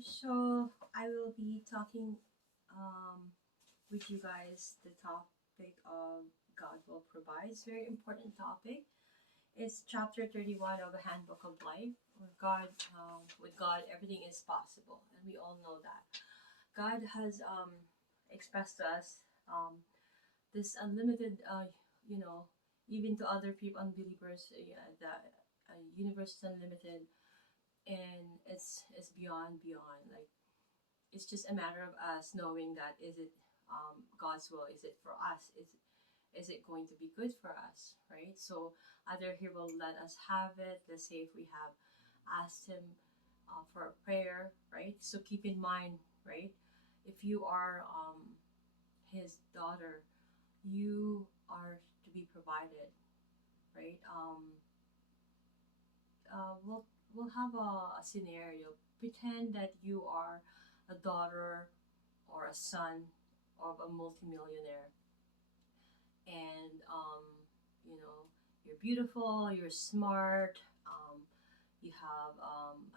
So I will be talking um, with you guys the topic of God will provide. It's a very important topic. It's chapter 31 of the handbook of life. With God, everything is possible, and we all know that God has expressed to us this unlimited, you know, even to other people, unbelievers, yeah, that universe is unlimited, and it's beyond. Like it's just a matter of us knowing that is it God's will? Is it for us? Is it going to be good for us? Right? So either He will let us have it. Let's say if we have asked Him for a prayer, right? So keep in mind, right? If you are His daughter, you are to be provided, right? We'll have a scenario. Pretend that you are a daughter or a son of a multimillionaire, and you know you're beautiful, you're smart, you have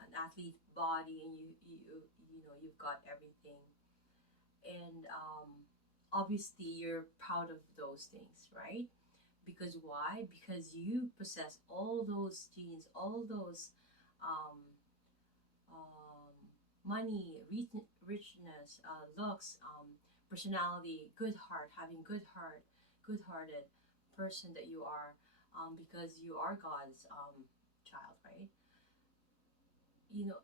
an athlete body, and you know you've got everything, and obviously you're proud of those things, right? Because why? Because you possess all those genes, all those um, um, money, richness, looks, personality, good heart, having good heart, good-hearted person that you are, because you are God's child, right? You know,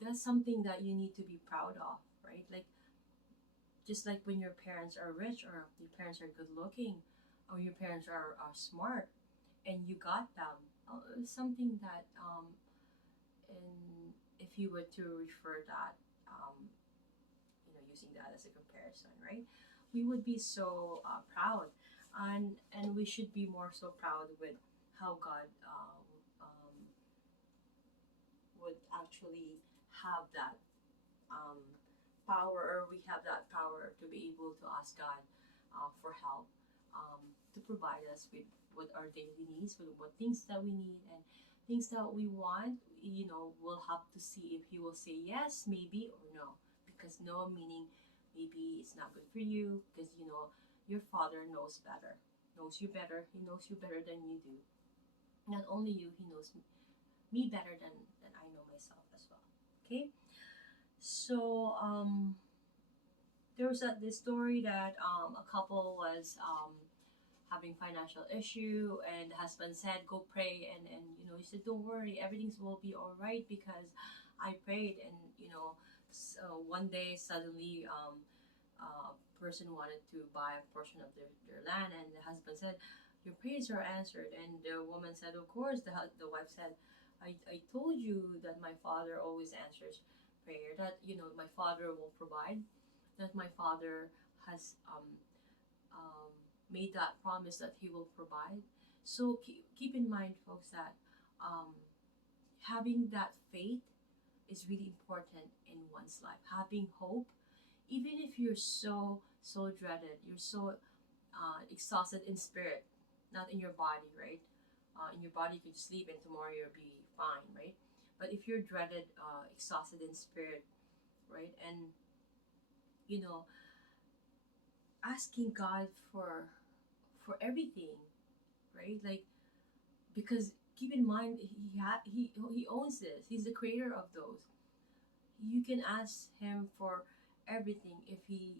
that's something that you need to be proud of, right? Like just like when your parents are rich or your parents are good looking or your parents are smart and you got them, something that and if you were to refer that using that as a comparison, right? We would be so proud, and we should be more so proud with how God would actually have that um, power, or we have that power to be able to ask God for help, to provide us with our daily needs, with what things that we need and things that we want. We'll have to see if He will say yes, maybe, or no. Because no meaning maybe it's not good for you, because your Father knows better, knows you better. He knows you better than you do. Not only you, He knows me better than I know myself as well. Okay, so there was this story that a couple was having financial issue, and the husband said go pray, and he said don't worry, everything will be all right because I prayed. And so one day suddenly a person wanted to buy a portion of their land, and the husband said your prayers are answered. And the woman said of course. The wife said I told you that my father always answers prayer, that my father will provide, that my father has um, made that promise that he will provide. So keep in mind, folks, that um, having that faith is really important in one's life. Having hope, even if you're so dreaded, you're so exhausted in spirit, not in your body, right? In your body, you can sleep and tomorrow you'll be fine, right? But if you're dreaded, exhausted in spirit, right, and you know, asking God for everything, right? Like because keep in mind he owns this. He's the creator of those. You can ask him for everything if he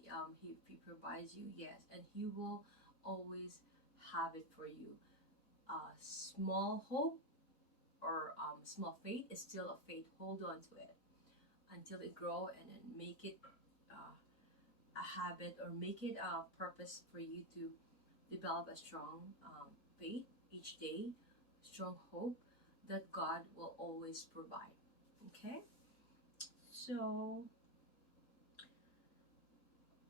provides you, yes, and he will always have it for you. Small hope or small faith is still a faith. Hold on to it until it grow, and then make it a habit, or make it a purpose for you to develop a strong faith each day, strong hope that God will always provide. Okay, so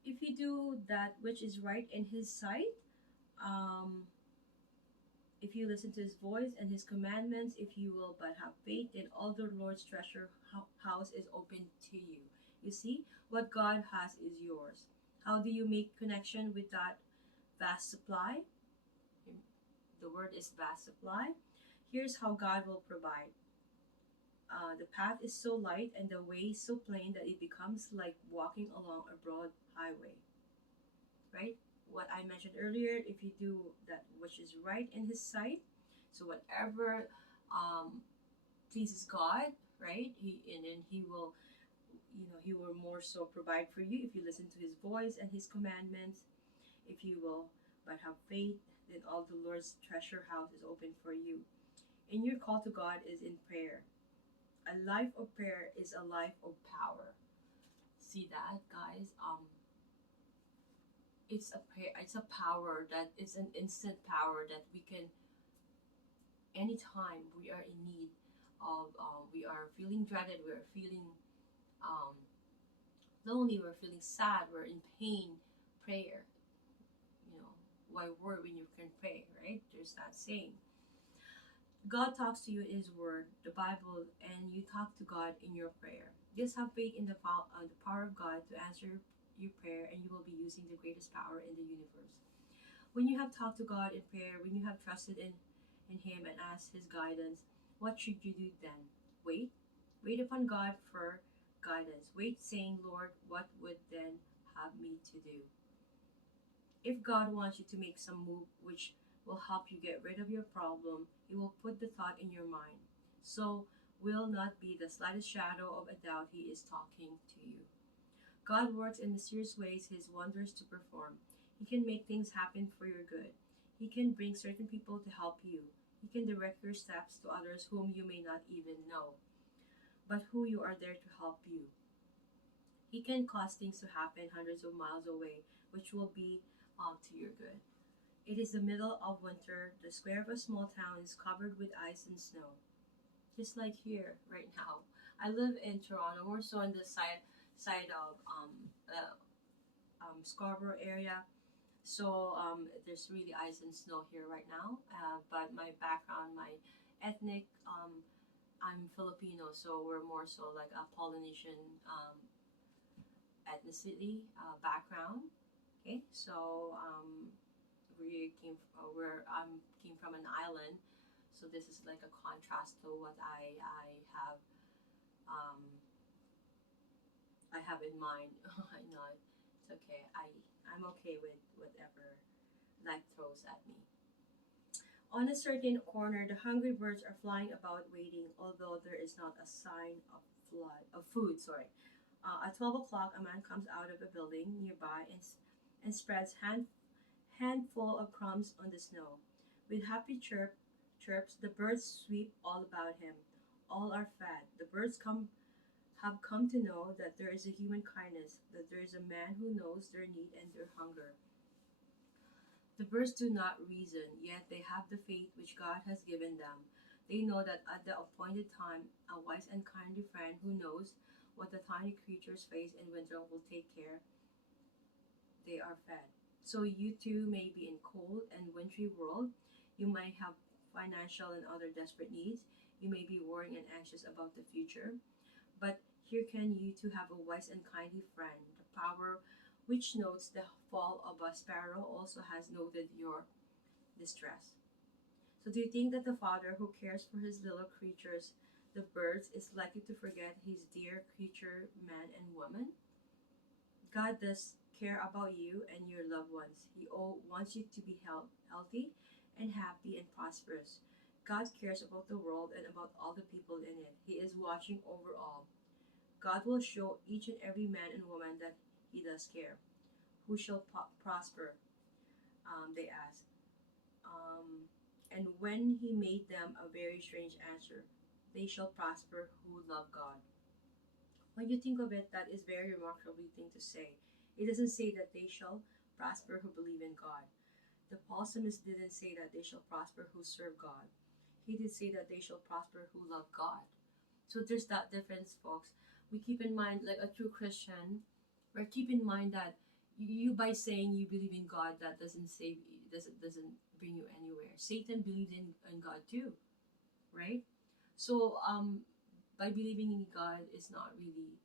if you do that which is right in His sight, um, if you listen to His voice and His commandments, if you will but have faith, then all the Lord's treasure house is open to you. You see, what God has is yours. How do you make connection with that vast supply? The word is vast supply. Here's how God will provide. The path is so light and the way so plain that it becomes like walking along a broad highway, right? What I mentioned earlier, if you do that which is right in His sight, so whatever pleases God, right? And then He will, He will more so provide for you if you listen to His voice and His commandments. If you will but have faith, then all the Lord's treasure house is open for you. And your call to God is in prayer. A life of prayer is a life of power. See that, guys? It's a prayer. It's a power that is an instant power that we can, anytime we are in need of, we are feeling dreaded, we are feeling um, lonely, we're feeling sad, we're in pain. Prayer. You know, why worry when you can pray, right? There's that saying. God talks to you in His Word, the Bible, and you talk to God in your prayer. Just have faith in the power of God to answer your prayer, and you will be using the greatest power in the universe. When you have talked to God in prayer, when you have trusted in Him and asked His guidance, what should you do then? Wait. Wait upon God for guidance. Wait, saying, Lord, what would then have me to do? If God wants you to make some move which will help you get rid of your problem, He will put the thought in your mind. So will not be the slightest shadow of a doubt He is talking to you. God works in mysterious ways His wonders to perform. He can make things happen for your good. He can bring certain people to help you. He can direct your steps to others whom you may not even know, but who you are there to help you. He can cause things to happen hundreds of miles away, which will be to your good. It is the middle of winter. The square of a small town is covered with ice and snow, just like here right now. I live in Toronto. We're so on the side of Scarborough area, so there's really ice and snow here right now. But my background, my ethnic, I'm Filipino, so we're more so like a Polynesian ethnicity background. Okay, so we came where came from an island, so this is like a contrast to what um, I have in mind. I know it's okay. I'm okay with whatever life throws at me. On a certain corner, the hungry birds are flying about waiting, although there is not a sign of food. Sorry. At 12 o'clock, a man comes out of a building nearby and spreads handful of crumbs on the snow. With happy chirps, the birds sweep all about him. All are fed. The birds have come to know that there is a human kindness, that there is a man who knows their need and their hunger. The birds do not reason, yet they have the faith which God has given them. They know that at the appointed time, a wise and kindly friend who knows what the tiny creatures face in winter will take care they are fed. So you too may be in cold and wintry world. You might have financial and other desperate needs. You may be worrying and anxious about the future. But here can you too have a wise and kindly friend. The power which notes the fall of a sparrow also has noted your distress. So do you think that the Father who cares for his little creatures, the birds, is likely to forget his dear creature, man and woman? God does care about you and your loved ones. He wants you to be healthy and happy and prosperous. God cares about the world and about all the people in it. He is watching over all. God will show each and every man and woman that he does care. Who shall prosper? They asked. And when he made them a very strange answer, they shall prosper who love God. When you think of it, that is very remarkable thing to say. It doesn't say that they shall prosper who believe in God. The psalmist didn't say that they shall prosper who serve God. He did say that they shall prosper who love God. So there's that difference, folks. We keep in mind, like a true Christian, right? Keep in mind that you by saying you believe in God, that doesn't save you, doesn't bring you anywhere. Satan believes in God too, right? So by believing in God is not really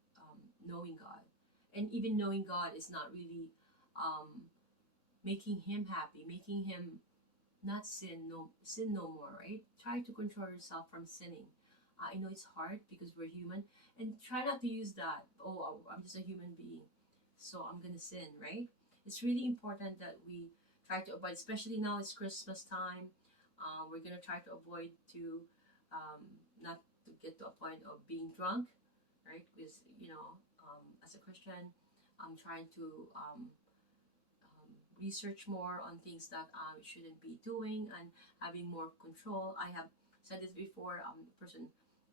knowing God, and even knowing God is not really um, making Him happy, making Him not sin no more, right? Try to control yourself from sinning. I know it's hard because we're human, and try not to use that. Oh, I'm just a human being, so I'm gonna sin, right? It's really important that we try to avoid, especially now it's Christmas time. We're gonna try to avoid to not to get to a point of being drunk, right? Because as a Christian, I'm trying to research more on things that we shouldn't be doing and having more control. I have said this before.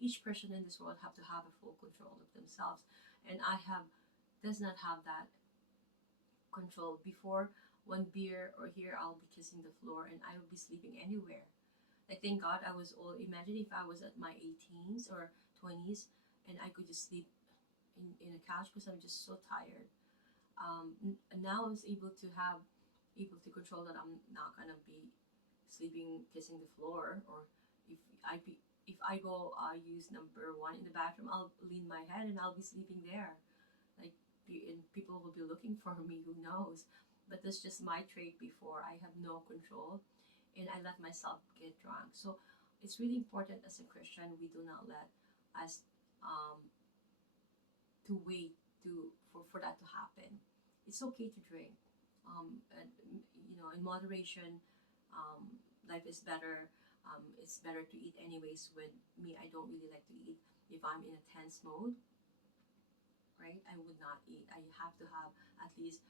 Each person in this world have to have a full control of themselves, and I have does not have that control. Before, one beer or here, I'll be kissing the floor, and I will be sleeping anywhere. I thank God I was old. Imagine if I was at my 18s or 20s, and I could just sleep in a couch because I'm just so tired. Now I was able to control that I'm not gonna be sleeping kissing the floor, or if I be if I go use number one in the bathroom, I'll lean my head and I'll be sleeping there. Like, and people will be looking for me. Who knows? But that's just my trait. Before, I have no control, and I let myself get drunk. So it's really important as a Christian we do not let us um, to wait for that to happen. It's okay to drink, and in moderation. Life is better. It's better to eat anyways. With me, I don't really like to eat if I'm in a tense mode, right? I would not eat. I have to have at least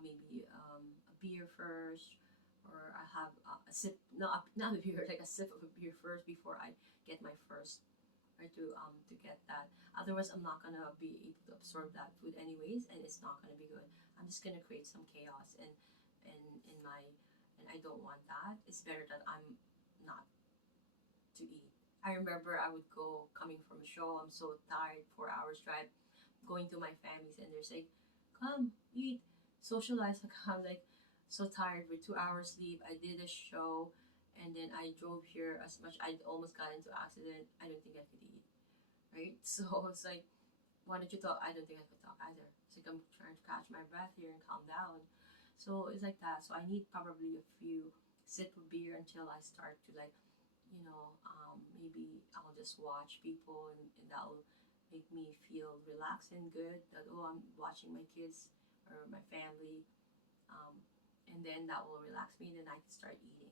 maybe a beer first, or I have a sip, not a beer, like a sip of a beer first before I get my first, or to get that. Otherwise, I'm not gonna be able to absorb that food anyways, and it's not gonna be good. I'm just gonna create some chaos and in my, and I don't want that. It's better that I'm not to eat. I remember I would go coming from a show. I'm so tired, 4 hours drive, going to my families, and they're saying, "Come eat, socialize." I'm like so tired with 2 hours sleep. I did a show, and then I drove here as much. I almost got into accident. I don't think I could eat, right? So it's like, why don't you talk? I don't think I could talk either. It's like I'm trying to catch my breath here and calm down. So it's like that. So I need probably a few sip of beer until I start to like, maybe I'll just watch people, and that'll make me feel relaxed and good. That, oh, I'm watching my kids or my family, um, and then that will relax me. And then I can start eating,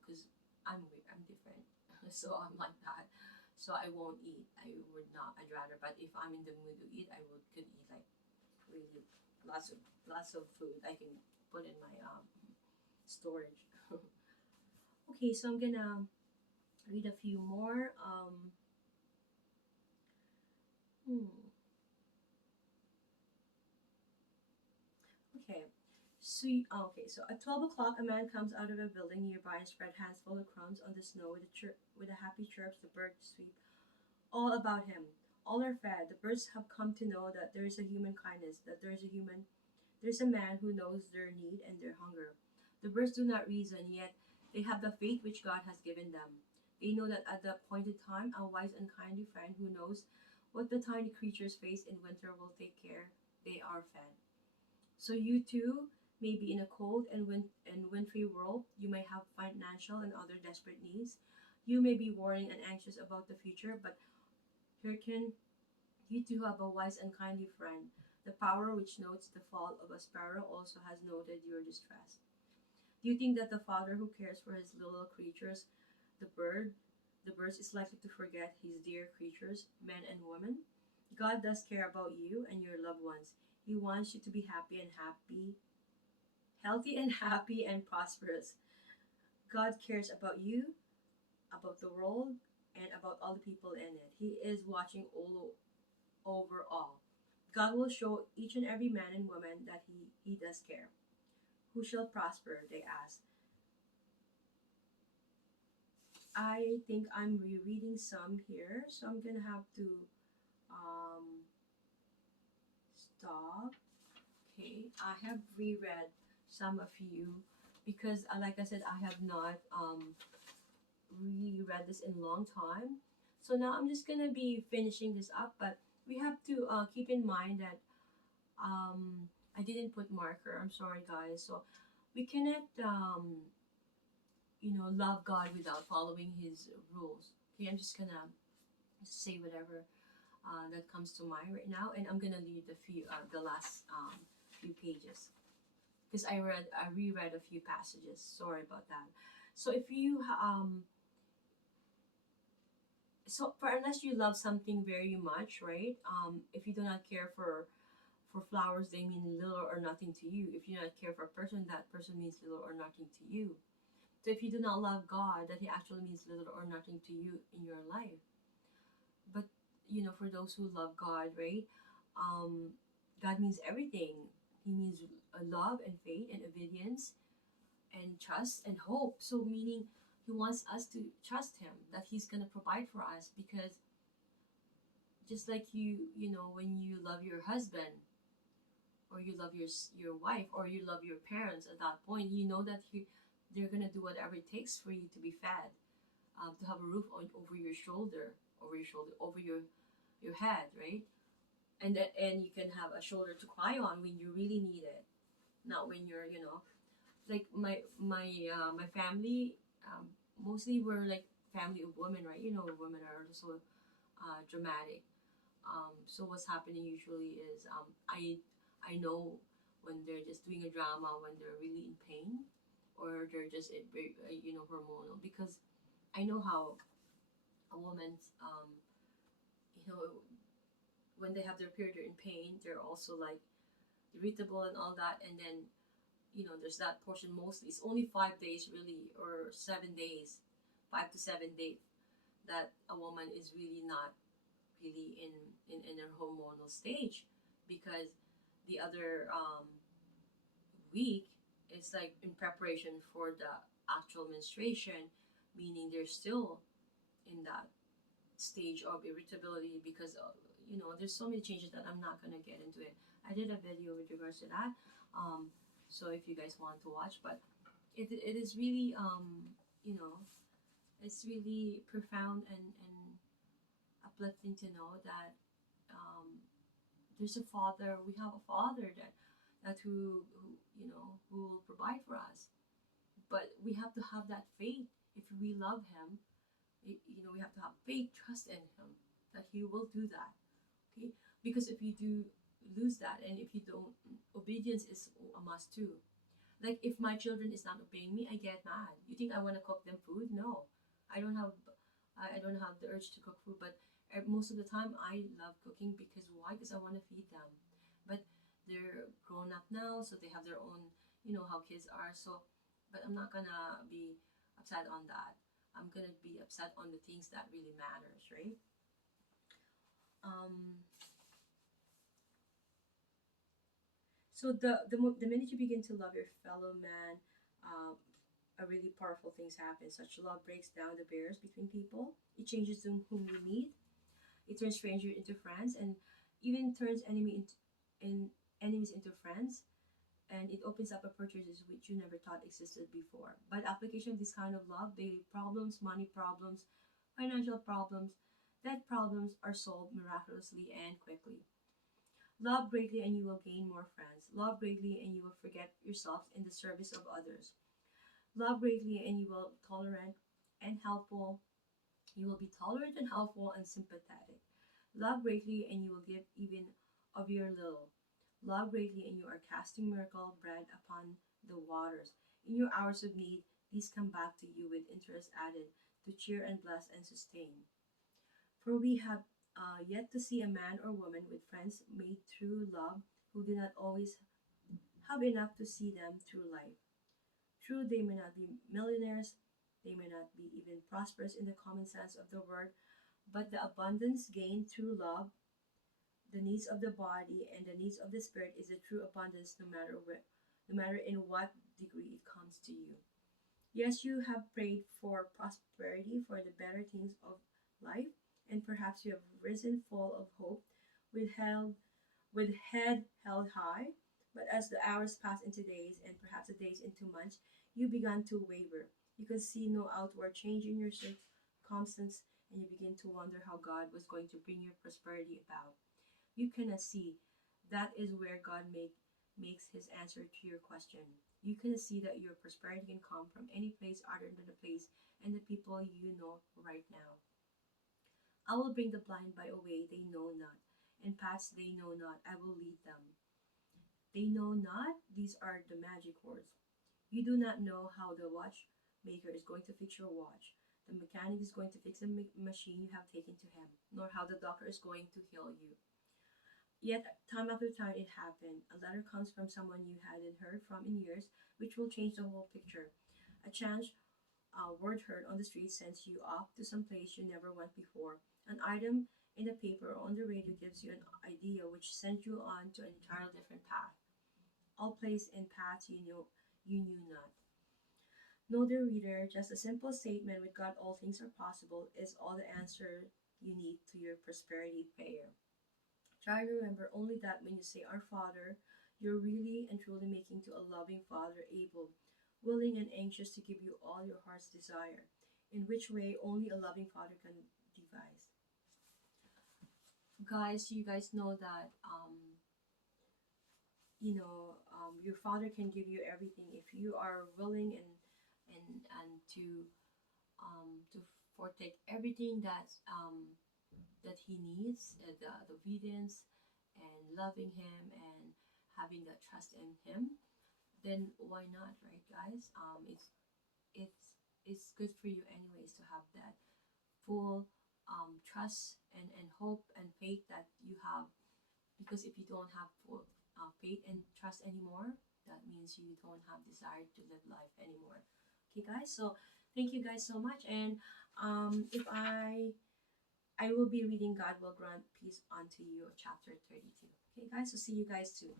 because I'm different, so I'm like that. So I won't eat. I would not. I'd rather. But if I'm in the mood to eat, I could eat like really lots of food. I can put in my storage. Okay, so I'm gonna read a few more. Hmm. Okay. So at 12 o'clock, a man comes out of a building nearby and spread hands full of crumbs on the snow with a happy chirps. The birds sweep all about him. All are fed. The birds have come to know that there is a human kindness, that there's a man who knows their need and their hunger. The birds do not reason, yet they have the faith which God has given them. They know that at the appointed time, a wise and kindly friend who knows what the tiny creatures face in winter will take care they are fed. So you too may be in a cold and wintry world. You may have financial and other desperate needs. You may be worrying and anxious about the future, but hearken, you too have a wise and kindly friend. The power which notes the fall of a sparrow also has noted your distress. Do you think that the father who cares for his little creatures, the bird, the birds, is likely to forget his dear creatures, men and women? God does care about you and your loved ones. He wants you to be healthy and happy and prosperous. God cares about you, about the world, and about all the people in it. He is watching over all. God will show each and every man and woman that he does care. Who shall prosper? They ask. I think I'm rereading some here, so I'm gonna have to um, stop. Okay, I have reread some of you because, like I said, I have not reread this in a long time. So now I'm just gonna be finishing this up, but we have to keep in mind that I didn't put marker. I'm sorry, guys. So we cannot love God without following His rules. Okay, I'm just gonna say whatever that comes to mind right now, and I'm gonna read the last few pages because I reread a few passages. Sorry about that. So if you so for unless you love something very much, right? If you do not care for flowers, they mean little or nothing to you. If you do not care for a person, that person means little or nothing to you. So if you do not love God, that He actually means little or nothing to you in your life. But for those who love God, right? Um, God means everything. He means love and faith and obedience and trust and hope. So meaning He wants us to trust Him that He's gonna provide for us, because just like when you love your husband, or you love your wife, or you love your parents, at that point you know that they're gonna do whatever it takes for you to be fed, to have a roof over your shoulder, over your head, right? And you can have a shoulder to cry on when you really need it, not when you're like my family, mostly we're like family of women, right? Women are so dramatic. So what's happening usually is I know when they're just doing a drama, when they're really in pain, or they're just hormonal, because I know how a woman's you know when they have their period, they're in pain, they're also like irritable and all that. And then there's that portion, mostly it's only 5 days really, or 7 days, 5 to 7 days, that a woman is really not really in her hormonal stage, because the other week is like in preparation for the actual menstruation, meaning they're still in that stage of irritability, because there's so many changes that I'm not gonna get into it. I did a video with regards to that, um, so if you guys want to watch, but it is really you know it's really profound and uplifting to know that there's a father. We have a father that who will provide for us. But we have to have that faith. If we love him, we have to have faith, trust in him that he will do that. Okay, because if you do lose that, and if you don't, obedience is a must too. Like if my children is not obeying me, I get mad. You think I want to cook them food? No, I don't have. I don't have the urge to cook food, but most of the time I love cooking, because why? Because I want to feed them. But they're grown up now, so they have their own. You know how kids are. So, but I'm not gonna be upset on that. I'm gonna be upset on the things that really matters, right? Um, so the minute you begin to love your fellow man, a really powerful things happen. Such love breaks down the barriers between people. It changes whom you meet. It turns strangers into friends, and even turns enemies into friends. And it opens up opportunities which you never thought existed before. By the application of this kind of love, daily problems, money problems, financial problems, that problems are solved miraculously and quickly. Love greatly and you will gain more friends. Love greatly and you will forget yourselves in the service of others. Love greatly and you will tolerant and helpful. You will be tolerant and helpful and sympathetic. Love greatly and you will give even of your little. Love greatly and you are casting miracle bread upon the waters. In your hours of need, these come back to you with interest added to cheer and bless and sustain. For we have yet to see a man or woman with friends made through love who do not always have enough to see them through life. True, they may not be millionaires, they may not be even prosperous in the common sense of the word, but the abundance gained through love, the needs of the body, and the needs of the spirit is a true abundance, no matter where, no matter in what degree it comes to you. Yes, you have prayed for prosperity, for the better things of life, and perhaps you have risen full of hope, with held with head held high. But as the hours pass into days, and perhaps the days into months, you began to waver. You could see no outward change in your circumstance, and you begin to wonder how God was going to bring your prosperity about. You cannot see. That is where God makes his answer to your question. You cannot see that your prosperity can come from any place other than the place and the people you know right now. I will bring the blind by a way they know not, and paths they know not, I will lead them. They know not, these are the magic words. You do not know how the watchmaker is going to fix your watch. The mechanic is going to fix the machine you have taken to him, nor how the doctor is going to heal you. Yet, time after time, it happened. A letter comes from someone you hadn't heard from in years, which will change the whole picture. A chance word heard on the street sends you off to some place you never went before. An item in the paper or on the radio gives you an idea which sends you on to an entirely different path. All place and paths you knew not. No, dear reader, just a simple statement with God all things are possible is all the answer you need to your prosperity prayer. Try to remember only that when you say Our Father, you're really and truly making to a loving Father able, willing and anxious to give you all your heart's desire, in which way only a loving Father can devise. Guys, you guys know that your Father can give you everything if you are willing and to forsake everything that he needs, the obedience and loving him and having that trust in him, then why not, right, guys? It's good for you anyways to have that full trust and hope and faith that you have, because if you don't have full faith and trust anymore, that means you don't have desire to live life anymore. Okay, guys. So thank you guys so much, and if I will be reading God Will Grant Peace Unto You, chapter 32. Okay, guys, so see you guys soon.